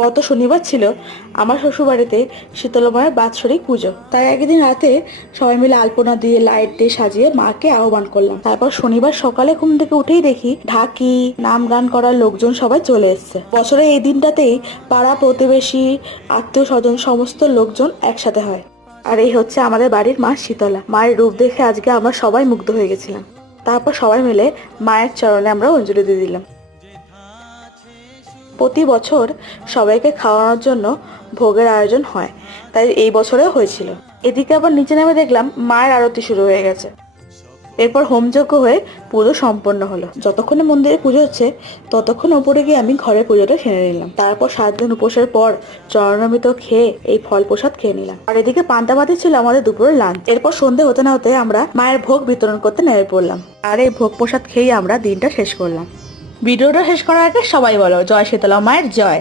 গত শনিবার ছিল আমার শ্বশুরবাড়িতে শীতলা মায়ের বাৎসরিক পুজো। তাই একদিন রাতে সবাই মিলে আলপনা দিয়ে লাইট দিয়ে সাজিয়ে মাকে আহ্বান করলাম। তারপর শনিবার সকালে ঘুম থেকে উঠেই দেখি ঢাকি নাম গান করার লোকজন সবাই চলে এসছে। বছরে এই দিনটাতেই পাড়া প্রতিবেশী আত্মীয় স্বজন সমস্ত লোকজন একসাথে হয়। আর এই হচ্ছে আমাদের বাড়ির মা শীতলা। মায়ের রূপ দেখে আজকে আমরা সবাই মুগ্ধ হয়ে গেছিলাম। তারপর সবাই মিলে মায়ের চরণে আমরা অঞ্জলি দিয়ে দিলাম। প্রতি বছর সবাইকে খাওয়ানোর জন্য ভোগের আয়োজন হয়, তাই এই বছরেও হয়েছিল। এদিকে আবার নিচে নেমে দেখলাম মায়ের আরতি শুরু হয়ে গেছে। এরপর হোমযজ্ঞ হয়ে পুজো সম্পন্ন হলো। যতক্ষণে মন্দিরে পুজো হচ্ছে ততক্ষণ ওপরে গিয়ে আমি ঘরের পুজোটা সেরে নিলাম। তারপর 7 দিন উপোসের পর চরণামৃত খেয়ে এই ফল প্রসাদ খেয়ে নিলাম। আর এদিকে পান্তাভাতই ছিল আমাদের দুপুরের লাঞ্চ। এরপর সন্ধে হতে না হতে আমরা মায়ের ভোগ বিতরণ করতে নেমে পড়লাম। আর এই ভোগ প্রসাদ খেয়ে আমরা দিনটা শেষ করলাম। ভিডিওটা শেষ করার আগে সবাই বলো জয় শীতলা মায়ের জয়।